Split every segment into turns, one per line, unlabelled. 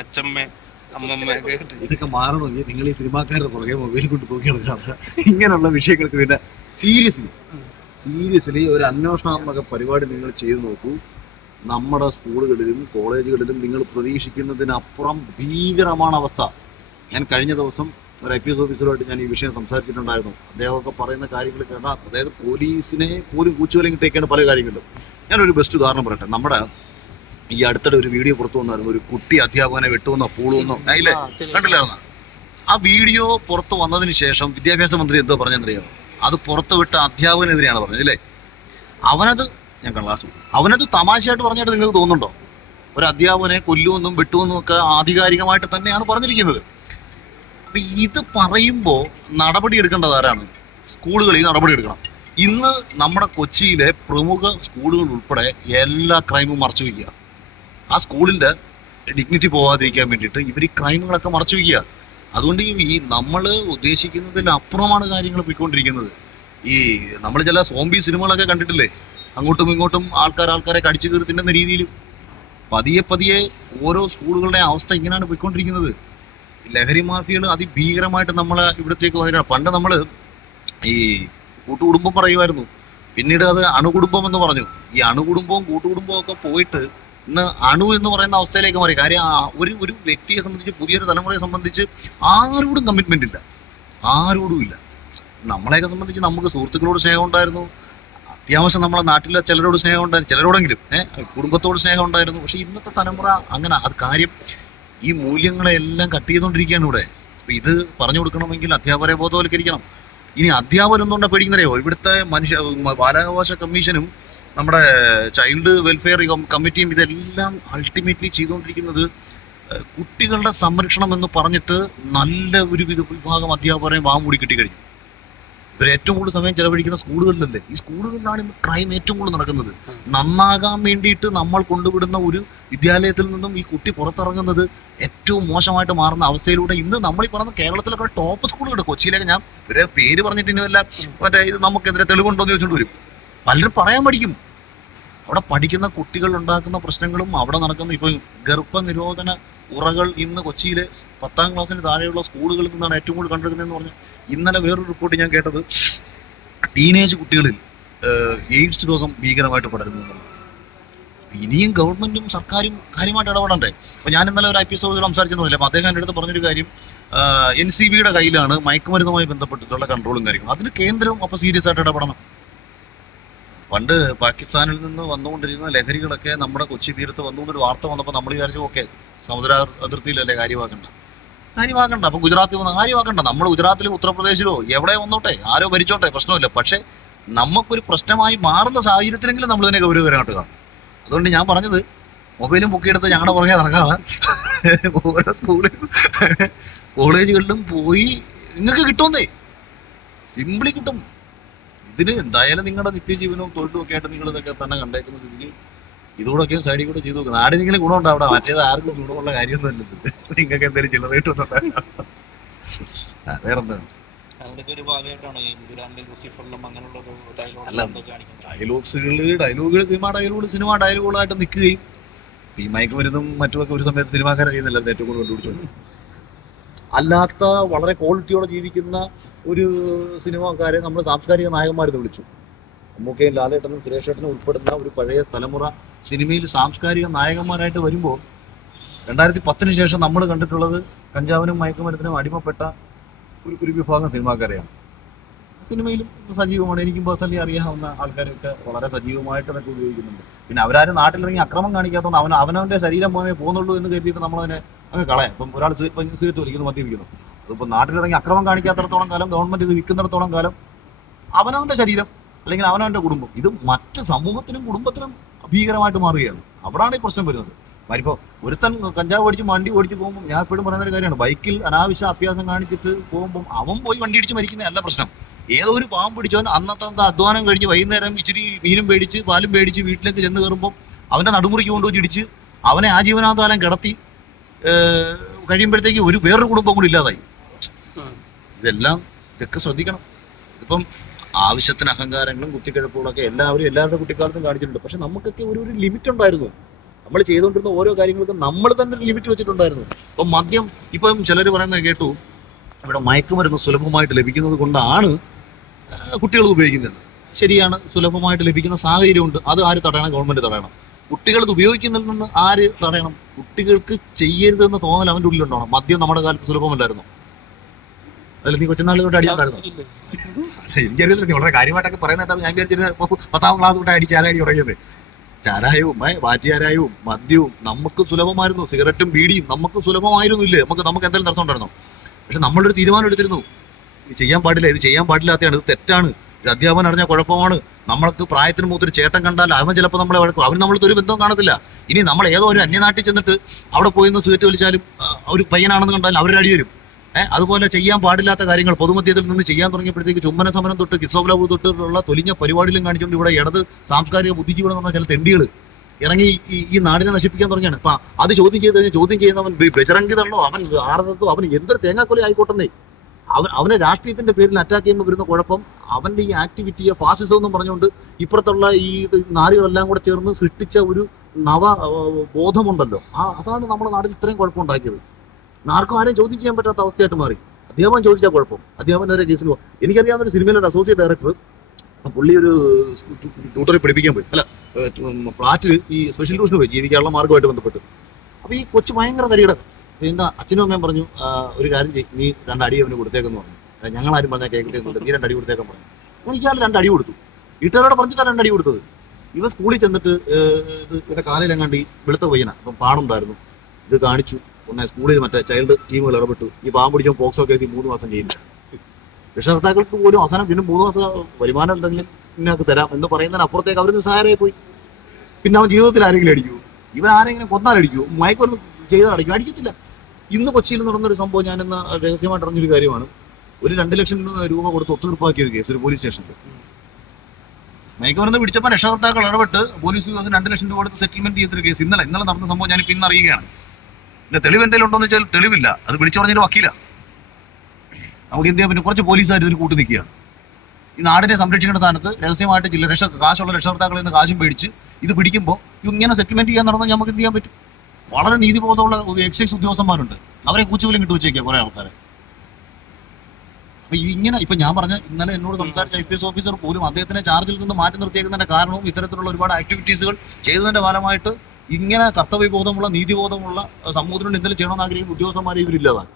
അച്ഛമ്മ
നിങ്ങൾ ഈ സിനിമാക്കാരുടെ പുറകെ മൊബൈൽ കൊണ്ട് തൂക്കി നടക്കാത്ത ഇങ്ങനെയുള്ള വിഷയങ്ങൾക്ക് പിന്നെ സീരിയസ്ലി സീരിയസ്ലി ഒരു അന്വേഷണാത്മക പരിപാടി നിങ്ങൾ ചെയ്തു നോക്കൂ. നമ്മുടെ സ്കൂളുകളിലും കോളേജുകളിലും നിങ്ങൾ പ്രതീക്ഷിക്കുന്നതിനപ്പുറം ഭീകരമാണ് അവസ്ഥ. ഞാൻ കഴിഞ്ഞ ദിവസം ഒരു ഐ പി എസ് ഓഫീസറുമായിട്ട് ഞാൻ ഈ വിഷയം സംസാരിച്ചിട്ടുണ്ടായിരുന്നു. അദ്ദേഹമൊക്കെ പറയുന്ന കാര്യങ്ങൾ കേട്ടാൽ അതായത് പോലീസിനെ പോലും കൂച്ചുവലം കിട്ടിയൊക്കെയാണ് പല കാര്യങ്ങളും ഞാനൊരു ബെസ്റ്റ് ഉദാഹരണം പറയട്ടെ. നമ്മുടെ ഈ അടുത്തിടെ ഒരു വീഡിയോ പുറത്തു വന്നായിരുന്നു. ഒരു കുട്ടി അധ്യാപകനെ വെട്ടുവെന്നോ പൂളുവെന്നോ. അതിലെ കണ്ടില്ലായിരുന്ന ആ വീഡിയോ പുറത്തു വന്നതിന് ശേഷം വിദ്യാഭ്യാസ മന്ത്രി എന്തോ പറഞ്ഞെന്നറിയോ അത് പുറത്തു വിട്ട അധ്യാപകനെതിരെയാണ് പറഞ്ഞത് അല്ലേ അവനത് ഞാൻ ക്ലാസ് അവനത് തമാശയായിട്ട് പറഞ്ഞിട്ട് നിങ്ങൾക്ക് തോന്നുന്നുണ്ടോ? ഒരു അധ്യാപകനെ കൊല്ലുമെന്നും വെട്ടുമെന്നും ഒക്കെ ആധികാരികമായിട്ട് തന്നെയാണ് പറഞ്ഞിരിക്കുന്നത്. അപ്പൊ ഇത് പറയുമ്പോൾ നടപടി എടുക്കേണ്ടത് ആരാണ്? സ്കൂളുകളിൽ നടപടി എടുക്കണം. ഇന്ന് നമ്മുടെ കൊച്ചിയിലെ പ്രമുഖ സ്കൂളുകൾ ഉൾപ്പെടെ എല്ലാ ക്രൈമും മറച്ചു വയ്ക്കുക ആ സ്കൂളിന്റെ ഡിഗ്നിറ്റി പോവാതിരിക്കാൻ വേണ്ടിയിട്ട് ഇവർ ഈ ക്രൈമുകളൊക്കെ മറച്ചു വയ്ക്കുക അതുകൊണ്ട് ഈ- നമ്മൾ ഉദ്ദേശിക്കുന്നതിന് അപ്പുറമാണ് കാര്യങ്ങൾ പോയിക്കൊണ്ടിരിക്കുന്നത്. ഈ നമ്മൾ ചില സോംബി സിനിമകളൊക്കെ കണ്ടിട്ടില്ലേ? അങ്ങോട്ടും ഇങ്ങോട്ടും ആൾക്കാർ ആൾക്കാരെ കടിച്ചു കീറി തിന്നുന്ന രീതിയിൽ പതിയെ പതിയെ ഓരോ സ്കൂളുകളുടെ അവസ്ഥ ഇങ്ങനെയാണ് പോയിക്കൊണ്ടിരിക്കുന്നത്. ലഹരി മാഫിയകൾ അതിഭീകരമായിട്ട് നമ്മളെ ഇവിടത്തേക്ക് വന്നിട്ടാണ്. പണ്ട് നമ്മൾ ഈ കൂട്ടുകുടുംബം പറയുമായിരുന്നു. പിന്നീട് അത് അണുകുടുംബം എന്ന് പറഞ്ഞു. ഈ അണുകുടുംബവും കൂട്ടുകുടുംബവും ഒക്കെ പോയിട്ട് അണു എന്ന് പറയുന്ന അവസ്ഥയിലേക്ക് മാറി. കാര്യം ഒരു ഒരു വ്യക്തിയെ സംബന്ധിച്ച് പുതിയൊരു തലമുറയെ സംബന്ധിച്ച് ആരോടും കമ്മിറ്റ്മെന്റ് ഇല്ല. ആരോടും ഇല്ല. നമ്മളെയൊക്കെ സംബന്ധിച്ച് നമുക്ക് സുഹൃത്തുക്കളോട് സ്നേഹം ഉണ്ടായിരുന്നു. അത്യാവശ്യം നമ്മളെ നാട്ടിലെ ചിലരോട് സ്നേഹം ഉണ്ടായിരുന്നു. ചിലരോടെങ്കിലും ഏഹ് കുടുംബത്തോട് സ്നേഹം ഉണ്ടായിരുന്നു. പക്ഷെ ഇന്നത്തെ തലമുറ അങ്ങനെ അത് കാര്യം ഈ മൂല്യങ്ങളെല്ലാം കട്ട് ചെയ്തുകൊണ്ടിരിക്കുകയാണ് ഇവിടെ. ഇത് പറഞ്ഞു കൊടുക്കണമെങ്കിൽ അധ്യാപകരെ ബോധവൽക്കരിക്കണം. ഇനി അധ്യാപകർ എന്തുകൊണ്ടാ പേടിക്കുന്നറിയോ ഇവിടുത്തെ മനുഷ്യ ബാലാവകാശ കമ്മീഷനും നമ്മുടെ ചൈൽഡ് വെൽഫെയർ കമ്മിറ്റിയും ഇതെല്ലാം അൾട്ടിമേറ്റ്ലി ചെയ്തുകൊണ്ടിരിക്കുന്നത് കുട്ടികളുടെ സംരക്ഷണം എന്ന് പറഞ്ഞിട്ട് നല്ല ഒരു വിഭാഗം അധ്യാപകരെ വാമൂടി കിട്ടിക്കഴിഞ്ഞു. ഇവർ ഏറ്റവും കൂടുതൽ സമയം ചെലവഴിക്കുന്ന സ്കൂളുകളിലല്ലേ? ഈ സ്കൂളുകളിലാണ് ഇന്ന് ക്രൈം ഏറ്റവും കൂടുതൽ നടക്കുന്നത്. നന്നാകാൻ വേണ്ടിയിട്ട് നമ്മൾ കൊണ്ടുവിടുന്ന ഒരു വിദ്യാലയത്തിൽ നിന്നും ഈ കുട്ടി പുറത്തിറങ്ങുന്നത് ഏറ്റവും മോശമായിട്ട് മാറുന്ന അവസ്ഥയിലൂടെ ഇന്ന് നമ്മൾ ഈ പറഞ്ഞ കേരളത്തിലൊക്കെ ടോപ്പ് സ്കൂളുകളുണ്ട് കൊച്ചിയിലൊക്കെ ഞാൻ ഇവരെ പേര് പറഞ്ഞിട്ട് ഇനി വല്ല മറ്റേ ഇത് നമുക്കെതിരെ തെളിവുണ്ടോ എന്ന് ചോദിച്ചുകൊണ്ട് വരും. പലരും പറയാൻ പഠിക്കും. അവിടെ പഠിക്കുന്ന കുട്ടികൾ ഉണ്ടാക്കുന്ന പ്രശ്നങ്ങളും അവിടെ നടക്കുന്ന ഇപ്പം ഗർഭനിരോധന ഉറകൾ ഇന്ന് കൊച്ചിയിലെ പത്താം ക്ലാസ്സിന് താഴെയുള്ള സ്കൂളുകളിൽ നിന്നാണ് ഏറ്റവും കൂടുതൽ കണ്ടെടുക്കുന്നതെന്ന് പറഞ്ഞാൽ ഇന്നലെ വേറൊരു റിപ്പോർട്ട് ഞാൻ കേട്ടത് ടീനേജ് കുട്ടികളിൽ എയ്ഡ്സ് രോഗം ഭീകരമായിട്ട് പടരുന്നു ഇനിയും ഗവൺമെന്റും സർക്കാരും കാര്യമായിട്ട് ഇടപെടണ്ടേ? അപ്പൊ ഞാൻ ഇന്നലെ ഒരു എപ്പിസോഡിൽ പി അപ്പോൾ അപ്പൊ അദ്ദേഹം എന്റെ അടുത്ത് പറഞ്ഞൊരു കാര്യം എൻ സി ബിയുടെ കയ്യിലാണ് മയക്കുമരുന്നുമായി ബന്ധപ്പെട്ടിട്ടുള്ള കൺട്രോളും കാര്യങ്ങളും. അതിന് കേന്ദ്രവും അപ്പൊ സീരിയസ് ആയിട്ട് ഇടപെടണം. പണ്ട് പാകിസ്ഥാനിൽ നിന്ന് വന്നുകൊണ്ടിരുന്ന ലഹരികളൊക്കെ നമ്മുടെ കൊച്ചി തീരത്ത് വന്നുകൊണ്ടൊരു വാർത്ത വന്നപ്പോൾ നമ്മൾ വിചാരിച്ചു ഓക്കെ സമുദ്ര അതിർത്തിയിലല്ലേ കാര്യമാക്കണ്ട? കാര്യമാക്കണ്ട. അപ്പോൾ ഗുജറാത്തിൽ വന്ന കാര്യമാക്കണ്ട. നമ്മൾ ഗുജറാത്തിലും ഉത്തർപ്രദേശിലോ എവിടെ വന്നോട്ടെ ആരോ ഭരിച്ചോട്ടെ പ്രശ്നമില്ല. പക്ഷേ നമുക്കൊരു പ്രശ്നമായി മാറുന്ന സാഹചര്യത്തിലെങ്കിലും നമ്മൾ ഇതിനെ ഗൗരവകരമായിട്ട് കാണും. അതുകൊണ്ട് ഞാൻ പറഞ്ഞത് മൊബൈലും ബുക്കെടുത്ത് ഞങ്ങളുടെ പുറകെ നടക്കാതെ ഓരോ സ്കൂളിലും കോളേജുകളിലും പോയി നിങ്ങൾക്ക് കിട്ടുമെന്നേ. സിമ്പിളി കിട്ടും. ഇതിന് എന്തായാലും നിങ്ങളുടെ നിത്യജീവനവും തൊഴിലും ഒക്കെ ആയിട്ട് നിങ്ങൾ ഇതൊക്കെ തന്നെ കണ്ടേക്കുന്ന സ്ഥിതിക്ക് ഇതോടൊക്കെ സൈഡിൽ കൂടെ ചെയ്തു നോക്കുന്നത് ആരെങ്കിലും അവിടെ? മറ്റേത് ആർക്കും ഗുണമുള്ള കാര്യമൊന്നുമല്ല. തന്നെ നിങ്ങൾക്ക് എന്തെങ്കിലും ചില്ലറയിട്ടുണ്ടോ
വേറെ എന്താണ്
ഡയലോഗ്സുകൾ ഡയലോഗുകൾ സിനിമ ഡയലോഗുകൾ സിനിമ ഡയലോഗുകളായിട്ട് നിൽക്കുകയും ഈ മയക്കുമരുന്നും മറ്റുമൊക്കെ ഒരു സമയത്ത് സിനിമാക്കാരെ ചെയ്യുന്നില്ലായിരുന്നു ഏറ്റവും കൂടുതൽ കണ്ടുപിടിച്ചോണ്ട്. അല്ലാത്ത വളരെ ക്വാളിറ്റിയോടെ ജീവിക്കുന്ന ഒരു സിനിമാക്കാരെ നമ്മൾ സാംസ്കാരിക നായകന്മാരെന്ന് വിളിച്ചു. മമ്മൂക്കയും ലാലേട്ടനും സുരേഷേട്ടനും ഉൾപ്പെടുന്ന ഒരു പഴയ തലമുറ സിനിമയിൽ സാംസ്കാരിക നായകന്മാരായിട്ട് വരുമ്പോൾ രണ്ടായിരത്തി പത്തിന് ശേഷം നമ്മൾ കണ്ടിട്ടുള്ളത് കഞ്ചാവിനും മയക്കുമരുന്നിനും അടിമപ്പെട്ട ഒരു ഒരു വിഭാഗം സിനിമാക്കാരെയാണ്. സിനിമയിലും സജീവമാണ്. എനിക്കും പേഴ്സണലി അറിയാവുന്ന ആൾക്കാരൊക്കെ വളരെ സജീവമായിട്ട് അതൊക്കെ ഉപയോഗിക്കുന്നുണ്ട്. പിന്നെ അവരാരും നാട്ടിലിറങ്ങി അക്രമം കാണിക്കാത്തതുകൊണ്ട് അവൻ അവനവന്റെ ശരീരം പോകേ പോകുന്നുള്ളൂ എന്ന് കരുതിയിട്ട് നമ്മളതിനെ അങ്ങ് കളയാം. ഇപ്പം ഒരാൾ സീറ്റ് വലിക്കുന്നു മദ്യപിക്കുന്നു അതിപ്പോൾ നാട്ടിലിറങ്ങി അക്രമം കാണിക്കാത്തടത്തോളം കാലം ഗവൺമെന്റ് ഇത് വിൽക്കുന്നിടത്തോളം കാലം അവനവന്റെ ശരീരം അല്ലെങ്കിൽ അവനവന്റെ കുടുംബം ഇത് മറ്റു സമൂഹത്തിനും കുടുംബത്തിനും ഭീകരമായിട്ട് മാറുകയാണ്. അവിടാണ് ഈ പ്രശ്നം വരുന്നത്. ഇപ്പോൾ ഒരുത്തൻ കഞ്ചാവ് ഓടിച്ച് വണ്ടി ഓടിച്ച് പോകുമ്പോൾ ഞാൻ എപ്പോഴും പറയുന്ന ഒരു കാര്യമാണ്. ബൈക്കിൽ അനാവശ്യ അഭ്യാസം കാണിച്ചിട്ട് പോകുമ്പോൾ അവൻ പോയി വണ്ടി ഇടിച്ച് മരിക്കുന്നതല്ല പ്രശ്നം. ഏതോ ഒരു പാവം പിടിച്ചവൻ അന്നത്തെ അധ്വാനം കഴിഞ്ഞ് വൈകുന്നേരം ഇച്ചിരി മീനും പേടിച്ച് പാലും പേടിച്ച് വീട്ടിലേക്ക് ചെന്ന് കയറുമ്പോൾ അവന്റെ നടുമുറിക്ക് കൊണ്ടുപോയി ഇടിച്ച് അവനെ ആജീവനാന്തകാലം കിടത്തി കഴിയുമ്പോഴത്തേക്ക് ഒരു വേറൊരു കുടുംബം കൂടി ഇല്ലാതായി. ഇതെല്ലാം ഇതൊക്കെ ശ്രദ്ധിക്കണം. ഇതിപ്പം ആവശ്യത്തിന് അഹങ്കാരങ്ങളും കുത്തിക്കിഴപ്പുകളൊക്കെ എല്ലാവരും എല്ലാവരുടെ കുട്ടിക്കാലത്തും കാണിച്ചിട്ടുണ്ട്. പക്ഷെ നമുക്കൊക്കെ ഒരു ഒരു ലിമിറ്റ് ഉണ്ടായിരുന്നു. നമ്മൾ ചെയ്തുകൊണ്ടിരുന്ന ഓരോ കാര്യങ്ങൾക്കും നമ്മൾ തന്നെ ഒരു ലിമിറ്റ് വെച്ചിട്ടുണ്ടായിരുന്നു. ഇപ്പം മദ്യം ഇപ്പം ചിലർ പറയുന്നത് കേട്ടു ഇവിടെ മയക്കുമരുന്ന് സുലഭമായിട്ട് ലഭിക്കുന്നത് കൊണ്ടാണ് കുട്ടികൾ ഉപയോഗിക്കുന്നത്. ശരിയാണ് സുലഭമായിട്ട് ലഭിക്കുന്ന സാഹചര്യമുണ്ട്. അത് ആര് തടയണം? ഗവൺമെന്റ് തടയണം. കുട്ടികൾ ഇത് ഉപയോഗിക്കുന്നതിൽ നിന്ന് ആര് തടയണം? കുട്ടികൾക്ക് ചെയ്യരുതെന്ന് തോന്നൽ അവന്റെ ഉള്ളിലുണ്ടാവണം. മദ്യം നമ്മുടെ കാലത്ത് സുലഭമല്ലായിരുന്നു. അല്ല നീ കൊച്ചുനാളിൽ തൊട്ട് അടിയുണ്ടായിരുന്നു എനിക്കറിയില്ല നീ വളരെ കാര്യമായിട്ടൊക്കെ പറയുന്നതായിട്ട് ഞാൻ വിചാരിച്ചിട്ട് പത്താം ക്ലാസ് തൊട്ട് അടി ചാരാടി തുടങ്ങിയത്. ചാരായവും വാറ്റിയാരായവും മദ്യവും നമുക്ക് സുലഭമായിരുന്നു. സിഗരറ്റും ബീഡിയും നമുക്ക് സുലഭമായിരുന്നു ഇല്ലേ നമുക്ക് നമുക്ക് എന്തെങ്കിലും തടസ്സം ഉണ്ടായിരുന്നു? പക്ഷെ നമ്മളൊരു തീരുമാനം എടുത്തിരുന്നു. ഇത് ചെയ്യാൻ പാടില്ല ഇത് ചെയ്യാൻ പാടില്ലാത്തതാണ് ഇത് തെറ്റാണ്. ഇത് അധ്യാപനം അറിഞ്ഞാൽ കുഴപ്പമാണ്. നമ്മൾക്ക് പ്രായത്തിന് മൂത്തൊരു ചേട്ടൻ കണ്ടാൽ അവൻ ചിലപ്പോൾ നമ്മളെ വഴക്കും. അവൻ നമ്മൾ ഒരു ബന്ധവും കാണത്തില്ല. ഇനി നമ്മൾ ഏതോ ഒരു അന്യനാട്ടിൽ ചെന്നിട്ട് അവിടെ പോയി നിന്ന് സീറ്റ് വലിച്ചാലും ഒരു പയ്യനാണെന്ന് കണ്ടാൽ അവരുടെ അടി വരും. ഏഹ് അതുപോലെ ചെയ്യാൻ പാടില്ലാത്ത കാര്യങ്ങൾ പൊതുമധ്യത്തിൽ നിന്ന് ചെയ്യാൻ തുടങ്ങിയപ്പോഴത്തേക്ക് ചുമ്മന സമരം തൊട്ട് കിസോബ്ലവ് തൊട്ടുള്ള തൊലിഞ്ഞ പരിപാടിയിലും കാണിച്ചുകൊണ്ട് ഇവിടെ ഇടത് സാംസ്കാരിക ബുദ്ധിജീവി എന്ന് പറഞ്ഞ ചില തെണ്ടികൾ ഇറങ്ങി ഈ ഈ നാടിനെ നശിപ്പിക്കാൻ തുടങ്ങിയാണ്. അപ്പൊ അത് ചോദ്യം ചെയ്ത് കഴിഞ്ഞാൽ ചോദ്യം ചെയ്യുന്നവൻ ബജറംഗിതണ്ണോ അവൻ ആർദത്തോ അവൻ എന്തൊരു തേങ്ങാക്കൊലി ആയിക്കോട്ടെന്നേ. അവൻ അവനെ രാഷ്ട്രീയത്തിന്റെ പേരിൽ അറ്റാക്ക് ചെയ്യുമ്പോൾ വരുന്ന കുഴപ്പം അവന്റെ ഈ ആക്ടിവിറ്റിയെ ഫാസിസം എന്നും പറഞ്ഞുകൊണ്ട് ഇപ്പുറത്തുള്ള ഈ നാടുകളെല്ലാം കൂടെ ചേർന്ന് സൃഷ്ടിച്ച ഒരു നവ ബോധമുണ്ടല്ലോ. ആ അതാണ് നമ്മുടെ നാട്ടിൽ ഇത്രയും കുഴപ്പമുണ്ടാക്കിയത്. ആർക്കും ആരെയും ചോദ്യം ചെയ്യാൻ പറ്റാത്ത അവസ്ഥയായിട്ട് മാറി. അദ്ദേഹം ചോദിച്ചാൽ കുഴപ്പം. അദ്ദേഹം വരെ ജീസിന് പോകും എനിക്കറിയാവുന്ന ഒരു സിനിമയിലെ അസോസിയേറ്റ് ഡയറക്ടർ പുള്ളി ഒരു ട്യൂട്ടറിൽ പഠിപ്പിക്കാൻ പോയി. അല്ല ഫ്ലാറ്റിൽ ഈ സ്പെഷ്യൽ ട്യൂഷന് പോയി ജീവിക്കാനുള്ള മാർഗമായിട്ട് ബന്ധപ്പെട്ട്. അപ്പൊ ഈ കൊച്ചു ഭയങ്കര തരികിട. എന്താ അച്ഛനും അമ്മയും പറഞ്ഞു ഒരു കാര്യം ചെയ്യും നീ രണ്ടടി അവന് കൊടുത്തേക്കെന്ന് പറഞ്ഞു. "ആ, ഞങ്ങളാരും പറഞ്ഞാൽ കേൾക്കുന്നുണ്ട് നീ രണ്ടടി കൊടുത്തേക്കാൻ പറഞ്ഞു. എനിക്ക് ഇയാൾ രണ്ടടി കൊടുത്തു. വീട്ടുകാരോട് പറഞ്ഞിട്ടാണ് രണ്ടടി കൊടുത്തത്. ഇവ സ്കൂളിൽ ചെന്നിട്ട് ഇത് ഇവരുടെ കാലിലെങ്ങാണ്ട് വെളുത്ത പയ്യന. അപ്പം പാടുണ്ടായിരുന്നു. ഇത് കാണിച്ചു. പിന്നെ സ്കൂളിൽ മറ്റേ ചൈൽഡ് ടീമുകൾ ഇടപെട്ടു. ഈ പാമ്പ് പിടിച്ചോ പോക്സോ ഒക്കെ മൂന്ന് മാസം ചെയ്യില്ല രക്ഷകർത്താക്കൾക്ക് പോലും അവസാനം പിന്നെ മൂന്ന് മാസം വരുമാനം എന്തെങ്കിലും നിങ്ങൾക്ക് തരാം എന്ന് പറയുന്നതിന് അപ്പുറത്തേക്ക് അവർ നിസ്സഹായരായി പോയി പിന്നെ അവൻ ജീവിതത്തിൽ ആരെങ്കിലും അടിക്കൂ ഇവൻ ആരെങ്കിലും കൊന്നാൽ അടിക്കൂ മയക്കൊന്ന് ചെയ്താൽ അടിക്കും. അടിക്കത്തില്ല. ഇന്ന് കൊച്ചിയിൽ നടന്നൊരു സംഭവം ഞാൻ ഇന്ന് രഹസ്യമായിട്ട് അറിഞ്ഞൊരു കാര്യമാണ്. ഒരു രണ്ട് ലക്ഷം രൂപ കൊടുത്ത് ഒത്തുതീർപ്പാക്കിയ ഒരു കേസ് ഒരു പോലീസ് സ്റ്റേഷനിൽ മയക്കുമരുന്ന് പിടിച്ചപ്പോൾ രക്ഷകർത്താക്കൾ ഇടപെട്ട് പോലീസ് ഉദ്യോഗസ്ഥൻ രണ്ട് ലക്ഷം രൂപ കൊടുത്ത് സെറ്റിൽമെന്റ് ചെയ്തൊരു കേസ്. ഇന്നലെ ഇന്നലെ നടന്ന സംഭവം ഞാൻ ഇന്ന് അറിയുകയാണ്. പിന്നെ തെളിവ് എന്തെങ്കിലും ഉണ്ടോ എന്ന് വെച്ചാൽ തെളിവില്ല. അത് വിളിച്ചു പറഞ്ഞൊരു വക്കീല. നമുക്ക് എന്ത് പിന്നെ കുറച്ച് പോലീസുകാർ ഇതിൽ കൂട്ടി നിൽക്കുകയാണ്. ഈ നാടിനെ സംരക്ഷിക്കേണ്ട സ്ഥാനത്ത് രഹസ്യമായിട്ട് ചില രക്ഷ കാശുള്ള രക്ഷകർത്താക്കളിൽ നിന്ന് കാശും മേടിച്ച് ഇത് പിടിക്കുമ്പോൾ ഇങ്ങനെ സെറ്റിൽമെന്റ് ചെയ്യാൻ നടന്നാൽ നമുക്ക് എന്ത് ചെയ്യാൻ പറ്റും? വളരെ നീതിബോധമുള്ള ഒരു എക്സൈസ് ഉദ്യോഗസ്ഥന്മാരുണ്ട്. അവരെ കൂച്ചുവിലും കിട്ടു വെച്ചേക്കുക കുറെ ആൾക്കാരെ. അപ്പൊ ഇങ്ങനെ ഇപ്പൊ ഞാൻ പറഞ്ഞ ഇന്നലെ എന്നോട് സംസാരിച്ച ഐ പി എസ് ഓഫീസർ പോലും അദ്ദേഹത്തിന്റെ ചാർജിൽ നിന്ന് മാറ്റി നിർത്തിയേക്കുന്നതിന്റെ കാരണവും ഇത്തരത്തിലുള്ള ഒരുപാട് ആക്ടിവിറ്റീസുകൾ ചെയ്തതിന്റെ ഫലമായിട്ട് ഇങ്ങനെ കർത്തവ്യബോധമുള്ള നീതിബോധമുള്ള സമൂഹത്തിനോട് എന്തെങ്കിലും ചെയ്യണമെന്ന് ആഗ്രഹിക്കുന്ന ഉദ്യോഗസ്ഥന്മാരെ ഇവരില്ലാതാണ്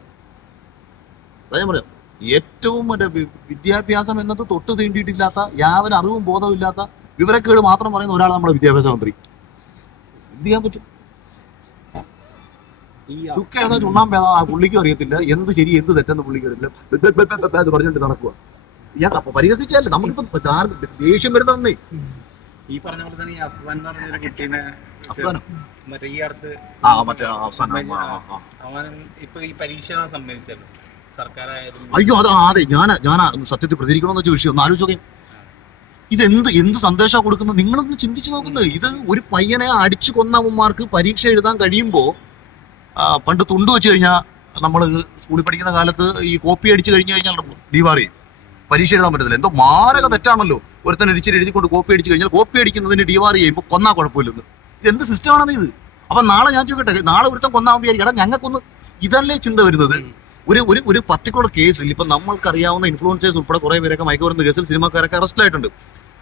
അതാ ഞാൻ പറയാം. ഏറ്റവും മറ്റേ വിദ്യാഭ്യാസം എന്നത് തൊട്ട് തീണ്ടിയിട്ടില്ലാത്ത യാതൊരു അറിവും ബോധവും ഇല്ലാത്ത വിവരക്കേട് മാത്രം പറയുന്ന ഒരാൾ നമ്മുടെ വിദ്യാഭ്യാസ മന്ത്രി. എന്ത് ചെയ്യാൻ പറ്റും? ചുക്ക ഏതാ ചുണ്ണാമ്പ് ഏതാ പുള്ളിക്കും അറിയത്തില്ല. എന്ത് ശരി എന്ത് തെറ്റെന്ന് പുള്ളിക്ക് അറിയില്ല അത് പറഞ്ഞിട്ട് നടക്കുക ഇയാൾക്ക് അപ്പൊ പരിഹസിച്ചല്ലേ നമുക്കിപ്പോ ദേഷ്യം വരുന്നേ
ഈ പറഞ്ഞ പോലെ തന്നെ ഈ എന്ന് പറഞ്ഞൊരു കുട്ടീനെ
അഫ്ഗാനോ?
മറ്റേ ഈ അടുത്ത്. അവൻ ഇപ്പൊ ഈ പരീക്ഷ സംബന്ധിച്ചല്ലോ
അയ്യോ അത് അതെ ഞാൻ ഞാൻ സത്യത്തിൽ പ്രതികരിക്കണമെന്ന് വെച്ച വിഷയം. ഒന്ന് ആലോചിച്ച് ഇതെന്ത് ഇത് എന്ത് എന്ത് സന്ദേശം കൊടുക്കുന്നത്? നിങ്ങളൊന്ന് ചിന്തിച്ചു നോക്കുന്നത് ഇത് ഒരു പയ്യനെ അടിച്ചു കൊന്നവന്മാർക്ക് പരീക്ഷ എഴുതാൻ കഴിയുമ്പോൾ പണ്ട് തുണ്ട് വെച്ച് കഴിഞ്ഞാൽ നമ്മൾ സ്കൂളിൽ പഠിക്കുന്ന കാലത്ത് ഈ കോപ്പി അടിച്ച് കഴിഞ്ഞ് കഴിഞ്ഞാൽ ഡിവാറി പരീക്ഷ എഴുതാൻ പറ്റത്തില്ല. എന്തോ മാരക തെറ്റാണല്ലോ. ഒരുത്തൻ അടിച്ചിട്ട് എഴുതിക്കൊണ്ട് കോപ്പി അടിച്ച് കഴിഞ്ഞാൽ കോപ്പി അടിക്കുന്നതിന് ഡിവാറി ചെയ്യുമ്പോൾ കൊന്നാ കുഴപ്പമില്ലെന്ന്. ഇത് എന്ത് സിസ്റ്റമാണെന്ന് ഇത്? അപ്പൊ നാളെ ഞാൻ ചോദിക്കട്ടെ നാളെ ഒരുത്തൻ കൊന്നാൻ വിചാരിക്കും എടാ ഞങ്ങൾക്കൊന്ന് ഇതല്ലേ ചിന്ത വരുന്നത്? ഒരു ഒരു ഒരു പർട്ടിക്കുലർ കേസിൽ ഇപ്പൊ നമ്മൾക്കറിയാവുന്ന ഇൻഫ്ലുവൻസേഴ്സ് ഉൾപ്പെടെ കുറേ പേരൊക്കെ മയക്കുവരുന്ന കേസിൽ സിനിമാക്കാരൊക്കെ അറസ്റ്റിലായിട്ടുണ്ട്